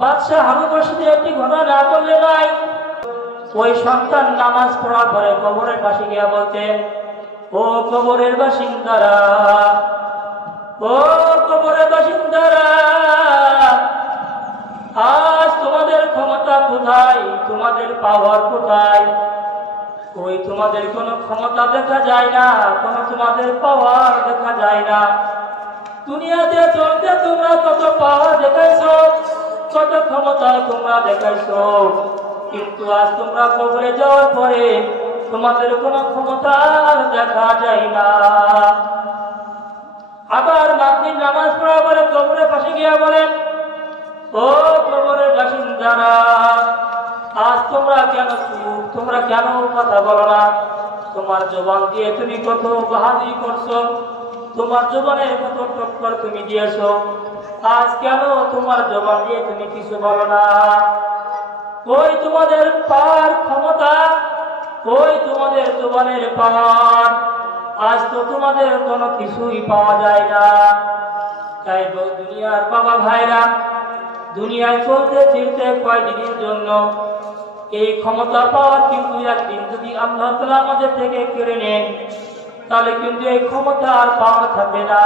বাদশাহ হারুন রশিদের একটি ঘটনা না বললে নয়। ওই সন্তান নামাজ পড়ার পরে কবরের পাশে গিয়া বলতেন, ও কবরের বাসিন্দারা, ও কবরের বাসিন্দারা, আজ তোমাদের ক্ষমতা কোথায়, তোমাদের পাওয়ার কোথায়? ওই তোমাদের কোনো ক্ষমতা দেখা যায় না, কোনো তোমাদের পাওয়ার দেখা যায় না। দুনিয়াতে চলতে তোমরা কত পাওয়ার দেখাইছো, কত ক্ষমতা তোমরা দেখাইছো, কিন্তু আজ তোমরা কবরে যাওয়ার পরে তোমাদের কোনো ক্ষমতা আর দেখা যায় না। আবার মাগরিব নামাজ পড়ার পরে কবরের পাশে গিয়া বলেন, ও কবরের বাসিন্দারা, আজ তোমরা কেন চুপ, তোমরা কেন কথা বলো না? তোমার জবান দিয়ে তুমি কত বাহাদুরি করছো, তোমার জবানের কত টক্কর তুমি দিয়েছো, আজ কেন তোমার জবান দিয়ে তুমি কিছু বলো না? কই তোমাদের পাওয়ার ক্ষমতা, কই তোমাদের জবানের পাওয়ার? আজ তো তোমাদের কোনো কিছুই পাওয়া যায় না। তাই দুনিয়ার বাবা ভাইরা, দুনিয়ায় চলতে ফিরতে কয়দিনের জন্য, এই ক্ষমতা পাওয়ার কিন্তু একদিন যদি আল্লাহ তাআলা আমাদের থেকে কেড়ে নেন, তাহলে কিন্তু এই ক্ষমতা আর পাওয়া থাকবে না।